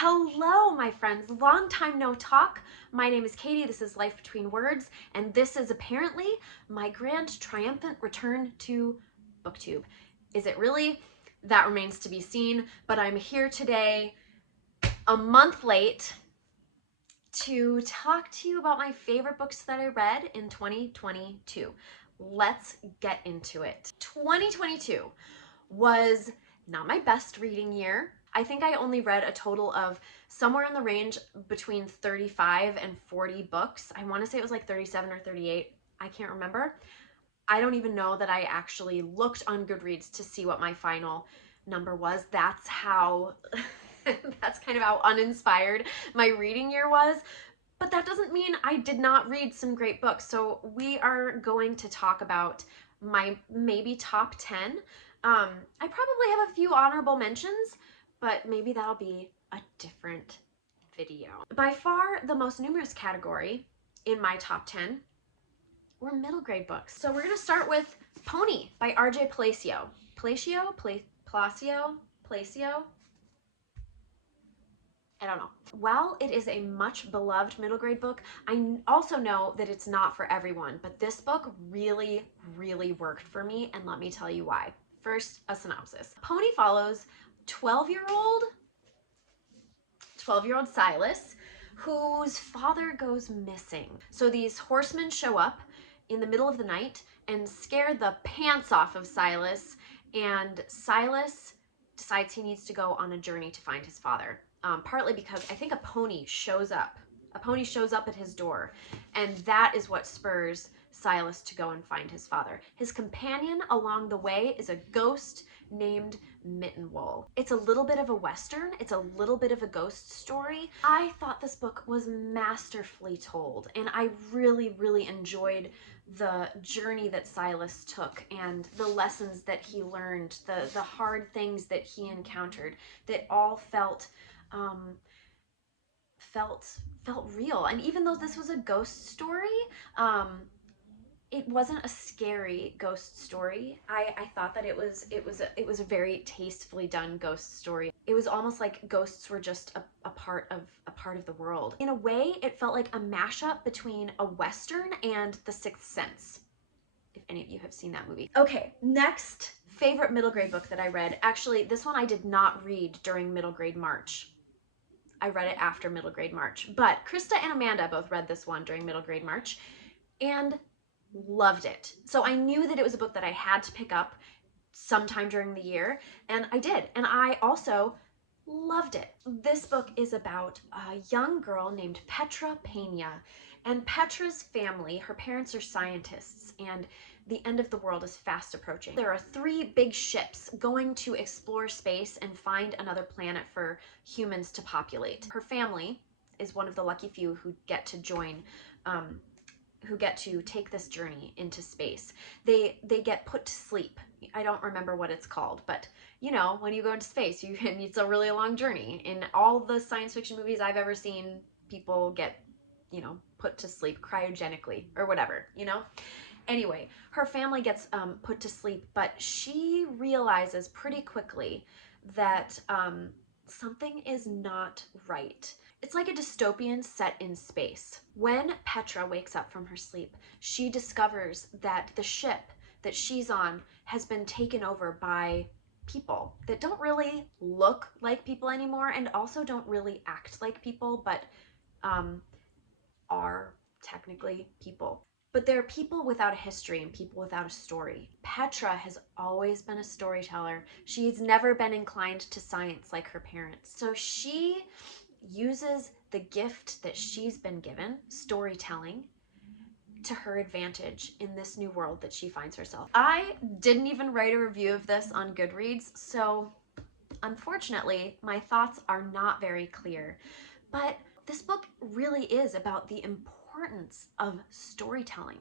Hello, my friends. Long time no talk. My name is Katie. This is Life Between Words, and this is apparently my grand triumphant return to BookTube. Is it really? That remains to be seen, but I'm here today a month late to talk to you about my favorite books that I read in 2022. Let's get into it. 2022 was not my best reading year. I think I only read a total of somewhere in the range between 35 and 40 books. I want to say it was like 37 or 38. I can't remember. I don't even know that I actually looked on Goodreads to see what my final number was. That's how, that's kind of how uninspired my reading year was. But that doesn't mean I did not read some great books. So we are going to talk about my maybe top 10. I probably have a few honorable mentions, but maybe that'll be a different video. By far the most numerous category in my top 10 were middle grade books. So we're gonna start with Pony by R.J. Palacio. Palacio? I don't know. While it is a much beloved middle grade book, I also know that it's not for everyone, but this book really, really worked for me, and let me tell you why. First, a synopsis. Pony follows 12-year-old Silas, whose father goes missing. So these horsemen show up in the middle of the night and scare the pants off of Silas, and Silas decides he needs to go on a journey to find his father. Partly because I think a pony shows up. A pony shows up at his door, and that is what spurs Silas to go and find his father. His companion along the way is a ghost named Mittenwool. It's a little bit of a Western. It's a little bit of a ghost story. I thought this book was masterfully told, and I really, really enjoyed the journey that Silas took and the lessons that he learned, the hard things that he encountered that all felt real. And even though this was a ghost story, it wasn't a scary ghost story. I thought that it was a very tastefully done ghost story. It was almost like ghosts were just a part of the world. In a way, it felt like a mashup between a Western and The Sixth Sense, if any of you have seen that movie. Okay, next favorite middle grade book that I read. Actually, this one I did not read during middle grade March. I read it after middle grade March. But Krista and Amanda both read this one during middle grade March and loved it. So I knew that it was a book that I had to pick up sometime during the year, and I did. And I also loved it. This book is about a young girl named Petra Pena, and Petra's family, her parents are scientists, and the end of the world is fast approaching. There are 3 big ships going to explore space and find another planet for humans to populate. Her family is one of the lucky few who get to join, who get to take this journey into space. They get put to sleep. I don't remember what it's called, but you know, when you go into space, it's a really long journey. In all the science fiction movies I've ever seen, people get, you know, put to sleep cryogenically or whatever, you know? Anyway, her family gets put to sleep, but she realizes pretty quickly that something is not right. It's like a dystopian set in space. When Petra wakes up from her sleep, she discovers that the ship that she's on has been taken over by people that don't really look like people anymore and also don't really act like people, but are technically people. But they're people without a history and people without a story. Petra has always been a storyteller. She's never been inclined to science like her parents. So she uses the gift that she's been given, storytelling, to her advantage in this new world that she finds herself. I didn't even write a review of this on Goodreads, so unfortunately, my thoughts are not very clear. But this book really is about the importance of storytelling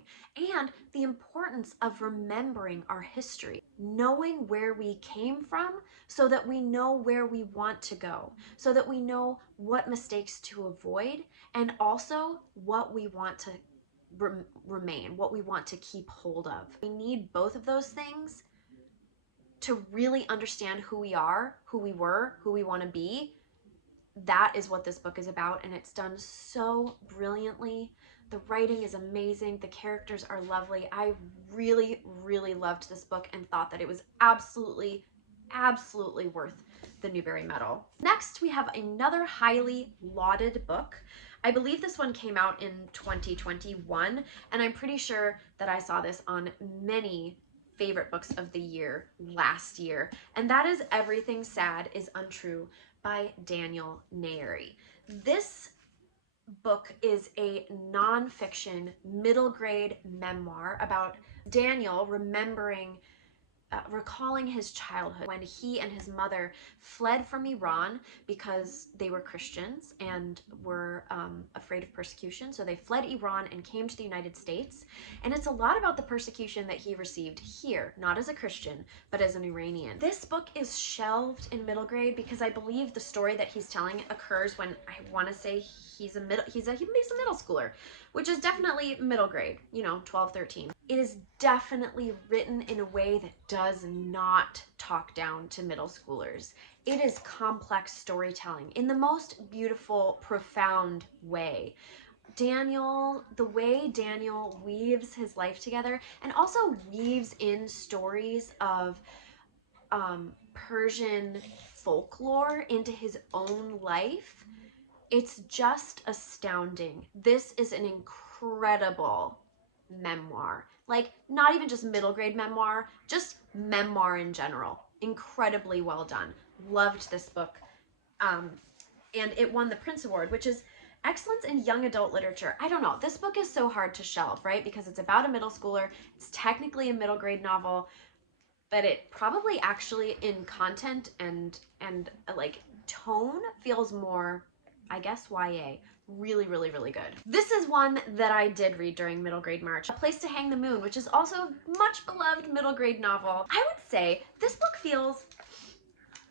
and the importance of remembering our history, knowing where we came from so that we know where we want to go, so that we know what mistakes to avoid and also what we want to remain, what we want to keep hold of. We need both of those things to really understand who we are, who we were, who we want to be, that is what this book is about, and it's done so brilliantly. The writing is amazing. The characters are lovely. I really, really loved this book and thought that it was absolutely, absolutely worth the Newbery Medal. Next, we have another highly lauded book. I believe this one came out in 2021, and I'm pretty sure that I saw this on many favorite books of the year last year, and that is Everything Sad is Untrue by Daniel Nayeri. This book is a nonfiction middle grade memoir about Daniel recalling his childhood when he and his mother fled from Iran because they were Christians and were afraid of persecution. So they fled Iran and came to the United States. And it's a lot about the persecution that he received here, not as a Christian, but as an Iranian. This book is shelved in middle grade because I believe the story that he's telling occurs when, I want to say, he's a middle schooler, which is definitely middle grade, 12, 13. It is definitely written in a way that does not talk down to middle schoolers. It is complex storytelling in the most beautiful, profound way. The way Daniel weaves his life together and also weaves in stories of Persian folklore into his own life, it's just astounding. This is an incredible memoir. Like, not even just middle grade memoir, just memoir in general. Incredibly well done. Loved this book. And it won the Prince Award, which is excellence in young adult literature. I don't know. This book is so hard to shelve, right? Because it's about a middle schooler. It's technically a middle grade novel, but it probably actually in content and like tone feels more, I guess, YA. Really, really, really good. This is one that I did read during middle grade March. A Place to Hang the Moon, which is also a much beloved middle grade novel. I would say this book feels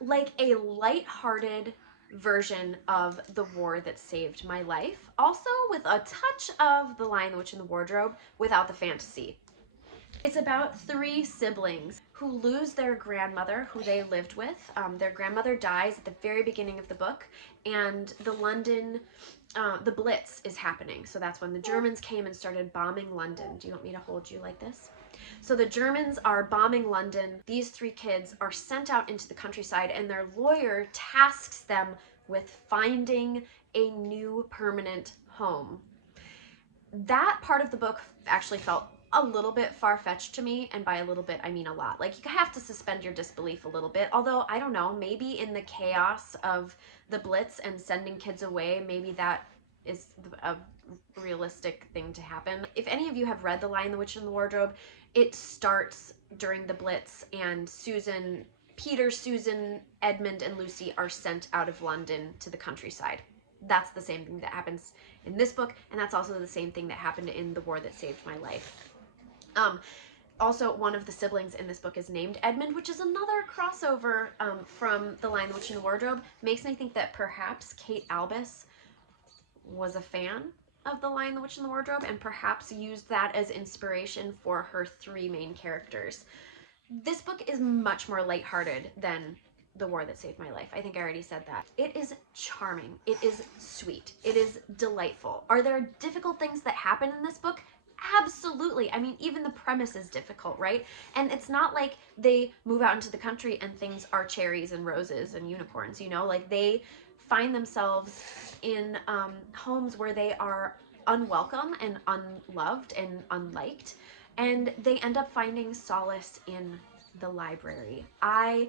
like a light-hearted version of The War That Saved My Life. Also with a touch of The Lion, the Witch, and the Wardrobe without the fantasy. It's about three siblings who lose their grandmother who they lived with. Their grandmother dies at the very beginning of the book, and the Blitz is happening. So that's when the Germans came and started bombing London. Do you want me to hold you like this? So the Germans are bombing London. These three kids are sent out into the countryside, and their lawyer tasks them with finding a new permanent home. That part of the book actually felt a little bit far-fetched to me, and by a little bit I mean a lot. Like, you have to suspend your disbelief a little bit, although I don't know, maybe in the chaos of the Blitz and sending kids away, maybe that is a realistic thing to happen. If any of you have read The Lion, the Witch, and the Wardrobe, it starts during the Blitz, and Peter, Susan, Edmund, and Lucy are sent out of London to the countryside. That's the same thing that happens in this book, and that's also the same thing that happened in The War That Saved My Life. Also, one of the siblings in this book is named Edmund, which is another crossover from The Lion, the Witch, and the Wardrobe. Makes me think that perhaps Kate Albus was a fan of The Lion, the Witch, and the Wardrobe, and perhaps used that as inspiration for her three main characters. This book is much more lighthearted than The War That Saved My Life. I think I already said that. It is charming. It is sweet. It is delightful. Are there difficult things that happen in this book? Absolutely. I mean, even the premise is difficult, right? And it's not like they move out into the country and things are cherries and roses and unicorns, like they find themselves in homes where they are unwelcome and unloved and unliked, and they end up finding solace in the library. I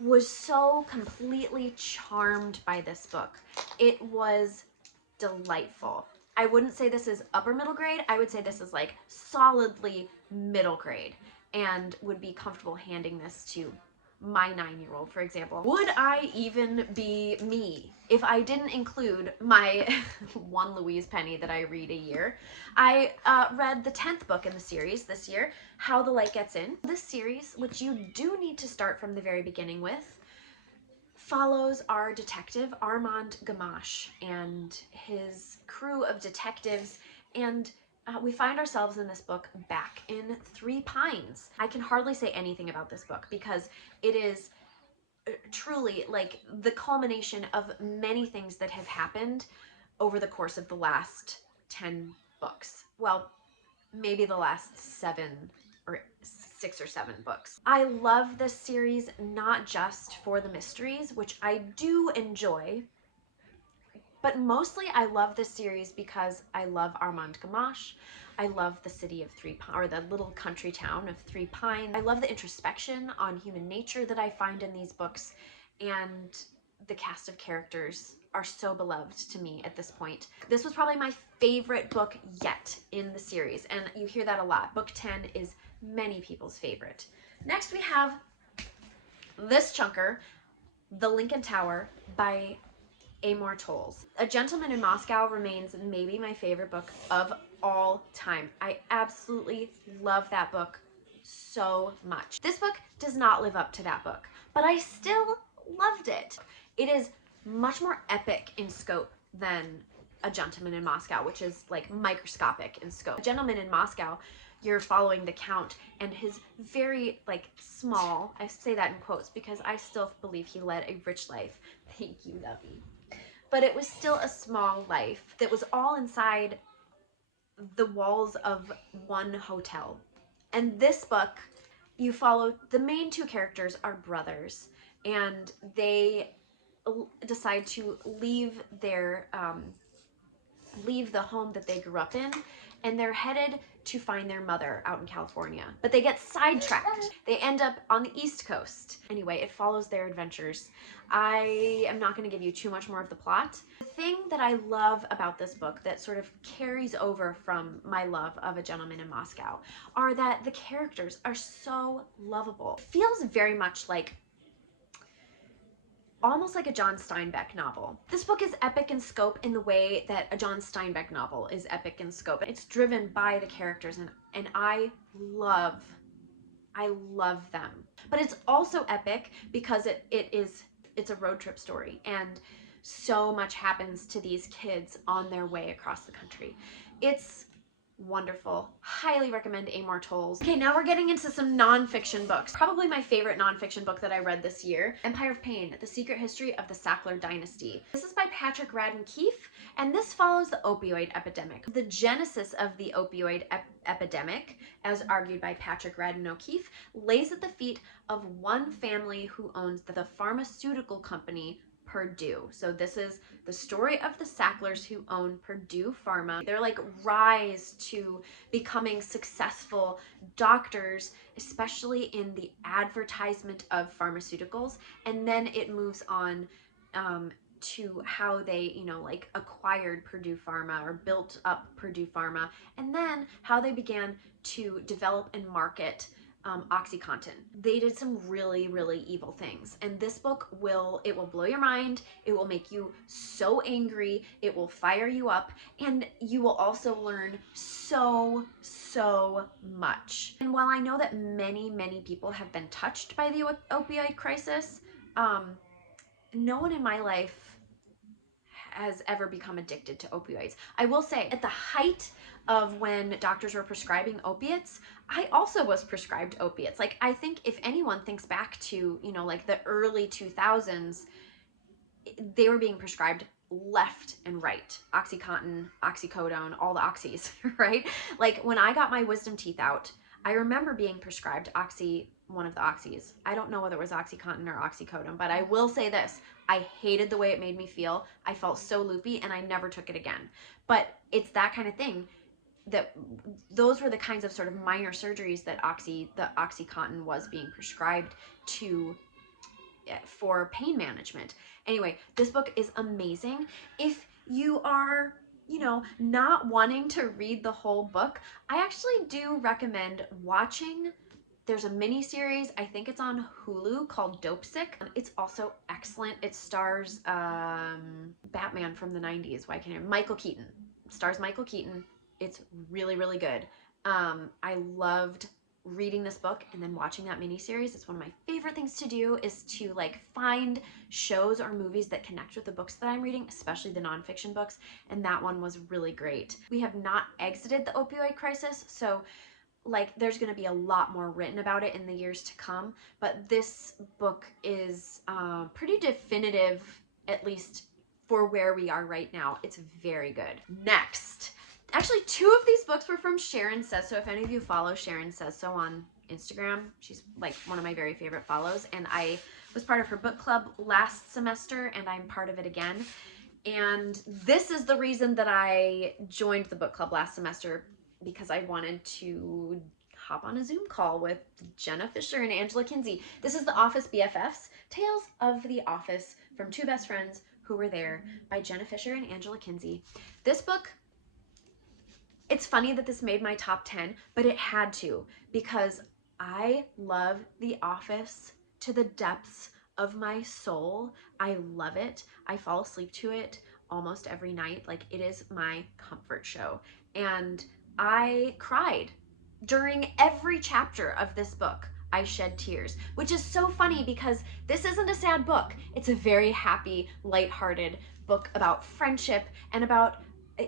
was so completely charmed by this book. It was delightful. I wouldn't say this is upper middle grade. I would say this is like solidly middle grade, and would be comfortable handing this to my 9-year-old, for example. Would I even be me if I didn't include my one Louise Penny that I read a year? I read the 10th book in the series this year, How the Light Gets In. This series, which you do need to start from the very beginning with, follows our detective Armand Gamache and his crew of detectives, and we find ourselves in this book back in Three Pines. I can hardly say anything about this book because it is truly like the culmination of many things that have happened over the course of the last 10 books. Well, maybe the last 6 or 7 books. I love this series not just for the mysteries, which I do enjoy, but mostly I love this series because I love Armand Gamache. I love the city of or the little country town of Three Pines. I love the introspection on human nature that I find in these books, and the cast of characters are so beloved to me at this point. This was probably my favorite book yet in the series, and you hear that a lot. Book 10 is many people's favorite. Next we have this chunker, The Lincoln Tower by Amor Towles. A Gentleman in Moscow remains maybe my favorite book of all time. I absolutely love that book so much. This book does not live up to that book, but I still loved it. It is much more epic in scope than A Gentleman in Moscow, which is like microscopic in scope. A Gentleman in Moscow, you're following the Count and his very like small, I say that in quotes because I still believe he led a rich life. Thank you, Lovey. But it was still a small life that was all inside the walls of one hotel. And this book, you follow the main two characters are brothers, and they decide to leave leave the home that they grew up in, and they're headed to find their mother out in California. But they get sidetracked. They end up on the East Coast. Anyway, it follows their adventures. I am not going to give you too much more of the plot. The thing that I love about this book that sort of carries over from my love of A Gentleman in Moscow are that the characters are so lovable. It feels very much like almost like a John Steinbeck novel. This book is epic in scope in the way that a John Steinbeck novel is epic in scope. It's driven by the characters, and I love them. But it's also epic because it's a road trip story, and so much happens to these kids on their way across the country. It's wonderful. Highly recommend Amor Towles. Okay, now we're getting into some nonfiction books. Probably my favorite nonfiction book that I read this year, Empire of Pain, The Secret History of the Sackler Dynasty. This is by Patrick Radden Keefe, and this follows the opioid epidemic. The genesis of the opioid epidemic, as argued by Patrick Radden O'Keefe, lays at the feet of one family who owns the pharmaceutical company Purdue. So this is the story of the Sacklers who own Purdue Pharma. They're like rise to becoming successful doctors, especially in the advertisement of pharmaceuticals. And then it moves on to how they, like acquired Purdue Pharma or built up Purdue Pharma, and then how they began to develop and market OxyContin. They did some really, really evil things. And this book will blow your mind. It will make you so angry. It will fire you up. And you will also learn so, so much. And while I know that many, many people have been touched by the opioid crisis, no one in my life has ever become addicted to opioids. I will say, at the height of when doctors were prescribing opiates, I also was prescribed opiates. Like, I think if anyone thinks back to, like the early 2000s, they were being prescribed left and right. OxyContin, oxycodone, all the oxys, right? Like, when I got my wisdom teeth out, I remember being prescribed one of the oxys. I don't know whether it was OxyContin or oxycodone, but I will say this. I hated the way it made me feel. I felt so loopy, and I never took it again. But it's that kind of thing, that those were the kinds of sort of minor surgeries that the OxyContin was being prescribed to for pain management. Anyway, this book is amazing. If you are, not wanting to read the whole book, I actually do recommend watching. There's a mini series, I think it's on Hulu, called Dope Sick. It's also excellent. It stars Batman from the 90s. Why can't I? Michael Keaton. It stars Michael Keaton. It's really, really good. I loved reading this book and then watching that miniseries. It's one of my favorite things to do, is to like find shows or movies that connect with the books that I'm reading, especially the nonfiction books, and that one was really great. We have not exited the opioid crisis, so like there's going to be a lot more written about it in the years to come, but this book is pretty definitive, at least for where we are right now. It's very good. Next, actually, two of these books were from Sharon Says So. If any of you follow Sharon Says So on Instagram, she's like one of my very favorite follows, and I was part of her book club last semester, and I'm part of it again. And this is the reason that I joined the book club last semester, because I wanted to hop on a Zoom call with Jenna Fisher and Angela Kinsey. This is the Office BFFs, Tales of the Office from Two Best Friends Who Were There by Jenna Fisher and Angela Kinsey. This book, it's funny that this made my top 10, but it had to, because I love The Office to the depths of my soul. I love it. I fall asleep to it almost every night. Like, it is my comfort show. And I cried during every chapter of this book. I shed tears, which is so funny because this isn't a sad book. It's a very happy, lighthearted book about friendship and about,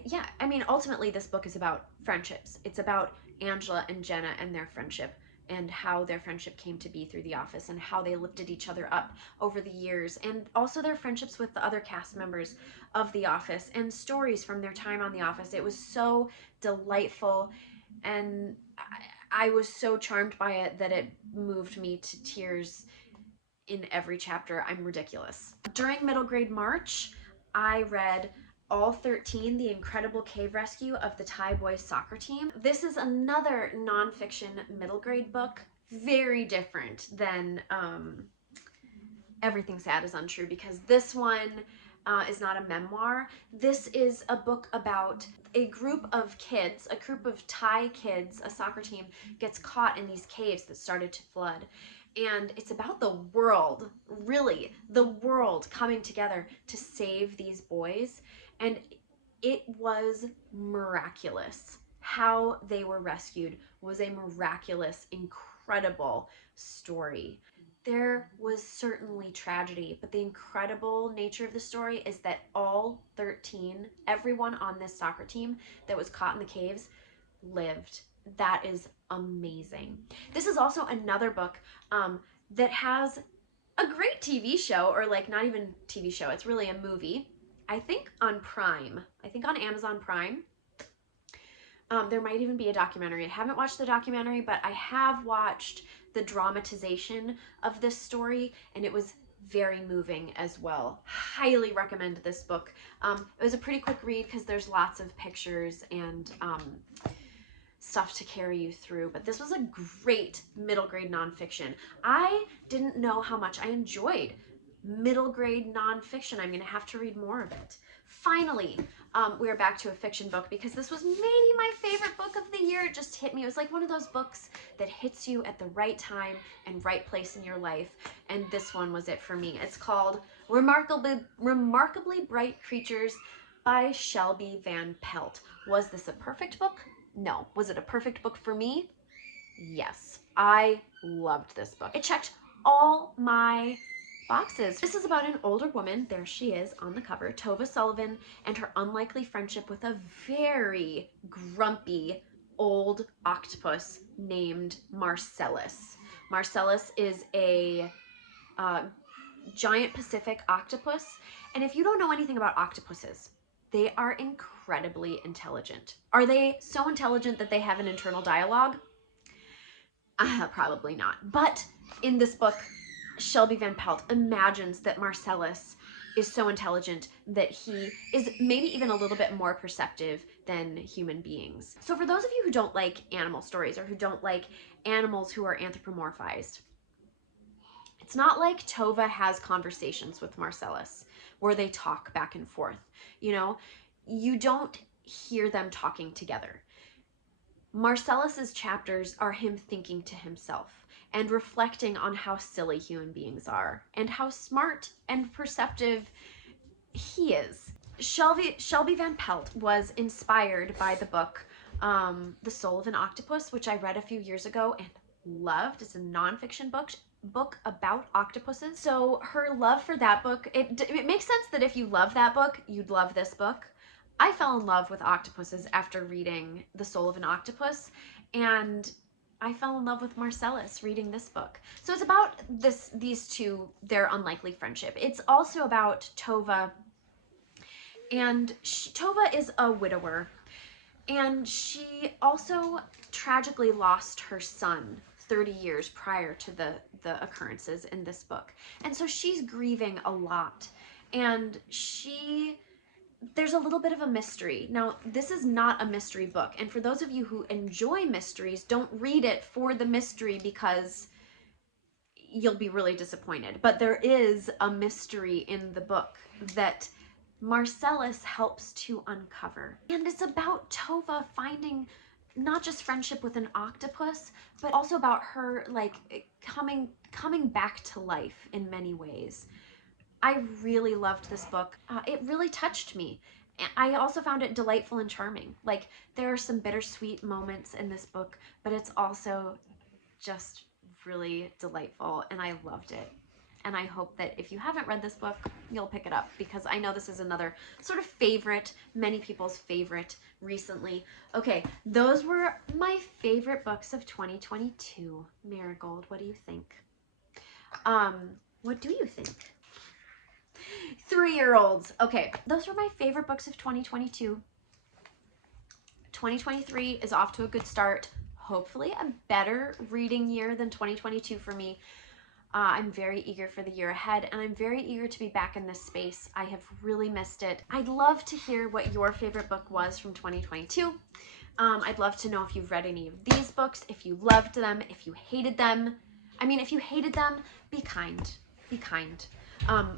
yeah, I mean, ultimately this book is about friendships. It's about Angela and Jenna and their friendship, and how their friendship came to be through The Office, and how they lifted each other up over the years, and also their friendships with the other cast members of The Office, and stories from their time on The Office. It was so delightful, and I was so charmed by it that it moved me to tears in every chapter. I'm ridiculous. During middle grade March, I read all 13, The Incredible Cave Rescue of the Thai Boys Soccer Team. This is another nonfiction middle grade book, very different than Everything Sad is Untrue, because this one is not a memoir. This is a book about a group of kids, a group of Thai kids, a soccer team, gets caught in these caves that started to flood. And it's about the world, really, the world coming together to save these boys. And it was miraculous. How they were rescued was a miraculous, incredible story. There was certainly tragedy, but the incredible nature of the story is that all 13, everyone on this soccer team that was caught in the caves, lived. That is amazing. This is also another book that has a great TV show, or like not even TV show, it's really a movie. I think on Prime, I think on Amazon Prime. There might even be a documentary. I haven't watched the documentary, but I have watched the dramatization of this story, and it was very moving as well. Highly recommend this book. It was a pretty quick read because there's lots of pictures and stuff to carry you through, but this was a great middle grade nonfiction. I didn't know how much I enjoyed middle grade nonfiction. I'm gonna have to read more of it. Finally, we're back to a fiction book, because this was maybe my favorite book of the year. It just hit me. It was like one of those books that hits you at the right time and right place in your life, and this one was it for me. It's called Remarkably Bright Creatures by Shelby Van Pelt. Was this a perfect book? No. Was it a perfect book for me? Yes. I loved this book. It checked all my boxes. This is about an older woman, there she is on the cover, Tova Sullivan, and her unlikely friendship with a very grumpy old octopus named Marcellus. Marcellus is a giant Pacific octopus, and if you don't know anything about octopuses, they are incredibly intelligent. Are they so intelligent that they have an internal dialogue? Probably not. But in this book, Shelby Van Pelt imagines that Marcellus is so intelligent that he is maybe even a little bit more perceptive than human beings. So for those of you who don't like animal stories, or who don't like animals who are anthropomorphized, it's not like Tova has conversations with Marcellus where they talk back and forth. You know, you don't hear them talking together. Marcellus's chapters are him thinking to himself and reflecting on how silly human beings are and how smart and perceptive he is. Shelby Van Pelt was inspired by the book The Soul of an Octopus, which I read a few years ago and loved. It's a nonfiction book about octopuses. So her love for that book, it makes sense that if you love that book, you'd love this book. I fell in love with octopuses after reading The Soul of an Octopus, and I fell in love with Marcellus reading this book. So it's about these two, their unlikely friendship. It's also about Tova, and Tova is a widower, and she also tragically lost her son 30 years prior to the occurrences in this book. And so she's grieving a lot. And there's a little bit of a mystery. Now, this is not a mystery book. And for those of you who enjoy mysteries, don't read it for the mystery because you'll be really disappointed. But there is a mystery in the book that Marcellus helps to uncover. And it's about Tova finding not just friendship with an octopus, but also about her like coming back to life in many ways. I really loved this book. It really touched me. I also found it delightful and charming. Like, there are some bittersweet moments in this book, but it's also just really delightful, and I loved it. And I hope that if you haven't read this book, you'll pick it up, because I know this is another sort of favorite, many people's favorite recently. Okay, those were my favorite books of 2022. Marigold, what do you think? What do you think? 3-year-olds. Okay, those were my favorite books of 2022. 2023 is off to a good start. Hopefully a better reading year than 2022 for me. I'm very eager for the year ahead, and I'm very eager to be back in this space. I have really missed it. I'd love to hear what your favorite book was from 2022. I'd love to know if you've read any of these books, if you loved them, if you hated them. I mean, if you hated them, be kind. Be kind.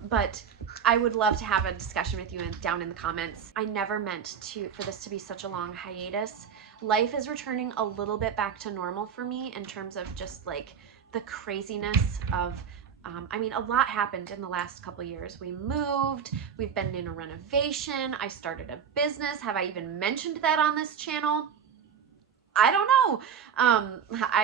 But I would love to have a discussion with you down in the comments. I never meant for this to be such a long hiatus. Life is returning a little bit back to normal for me in terms of just like the craziness of, I mean, a lot happened in the last couple of years. We moved, we've been in a renovation, I started a business. Have I even mentioned that on this channel? I don't know.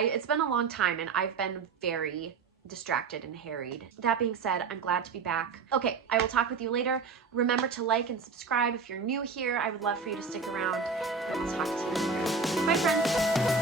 It's been a long time, and I've been very distracted and harried. That being said, I'm glad to be back. Okay, I will talk with you later. Remember to like and subscribe if you're new here. I would love for you to stick around. I will talk to you later. Bye, friends.